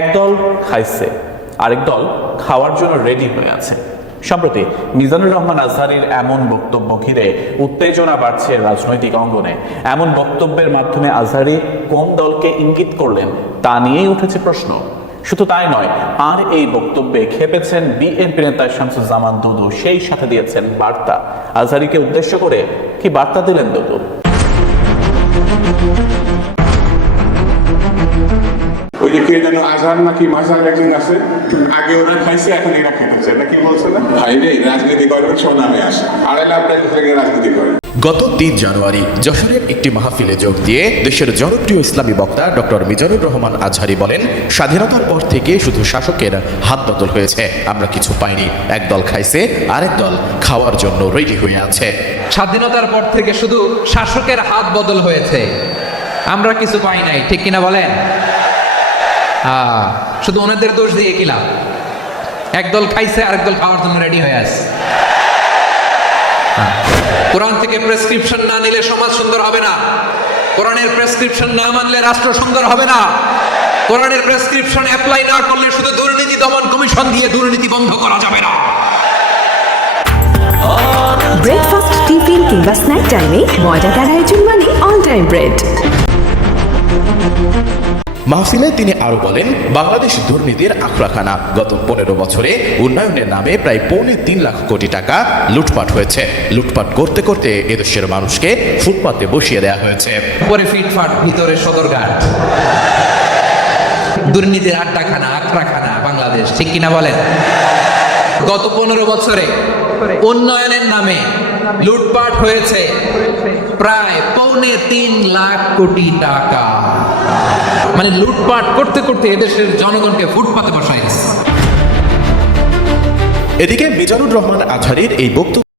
একদল খাইছে, আরেক দল খাওয়ার জন্য রেডি হয়ে আছে। সম্প্রতি মিজানুর রহমান আজহারীর এমন বক্তব্য ঘিরে উত্তেজনা বাড়ছে রাজনৈতিক অঙ্গনে। এমন বক্তব্যের মাধ্যমে আজহারী কোন দলকে ইঙ্গিত করলেন তা নিয়েই উঠেছে প্রশ্ন। শুধু তাই নয়, আর এই বক্তব্যে খেপেছেন বিএনপি নেতা শামসুজ্জামান দুদু, সেই সাথে দিয়েছেন বার্তা। আজহারীকে উদ্দেশ্য করে কি বার্তা দিলেন দুদু? ওই যে কে যেন আজহার নাকি মাঝার একজন আছে, আগে ওরা খাইছে এখন এরা খেতেছে, এটা কি বলছে না ভাই রে? রাজনীতি করবেন সব নামে আসে, 2.5 লাখ টাকা থেকে রাজনীতি করে। গত 3 জানুয়ারি যশোরের একটি মাহফিলে যোগ দিয়ে দেশের জনপ্রিয় ইসলামী বক্তা ডক্টর মিজানুর রহমান আজহারী বলেন, স্বাধীনতার পর থেকে শুধু শাসকের হাত বদল হয়েছে, আমরা কিছু পাইনি। একদল খাইছে, আরেক দল খাওয়ার জন্য রেডি হয়ে আছে। স্বাধীনতার পর থেকে শুধু শাসকের হাত বদল হয়েছে, আমরা কিছু পাই নাই। ঠিক কিনা বলেন? শুধু ওনাদের দোষ দিয়ে কি লাভ? একদল খাইছে, আরেক দল খাওয়ার জন্য রেডি হয়ে আছে। কোরআন থেকে প্রেসক্রিপশন না নিলে সমাজ সুন্দর হবে না। কোরআনের প্রেসক্রিপশন না মানলে রাষ্ট্র সুন্দর হবে না। কোরআনের প্রেসক্রিপশন অ্যাপ্লাই না করলে শুধু দুর্নীতি দমন কমিশন দিয়ে দুর্নীতি বন্ধ করা যাবে না। ব্রেকফাস্ট, টিফিন কিংবা স্ন্যাক টাইমে ময়দার আয়োজন মানে অল টাইম ব্রেড। মাহফিলে তিনি আরো বলেন, বাংলাদেশ দুর্নীতির আখড়াখানা। গত 15 বছরে উন্নয়নের নামে প্রায় 3.25 লাখ কোটি টাকা লুটপাট হয়েছে। লুটপাট করতে করতে এদেশের মানুষকে ফুটপাতে বসিয়ে দেওয়া হয়েছে। উপরে ফিটফাট, ভিতরে সদরঘাট। দুর্নীতির আড্ডাখানা, আখড়াখানা বাংলাদেশ। ঠিক কিনা বলেন? গত 15 বছরে উন্নয়নের নামে লুটপাট হয়েছে প্রায় 3.25 লাখ কোটি টাকা। মানে লুটপাট করতে করতে এদেশের জনগণকে ফুটপাতে বসায়। এদিকে মিজানুর রহমান আজহারীর এই বক্তব্য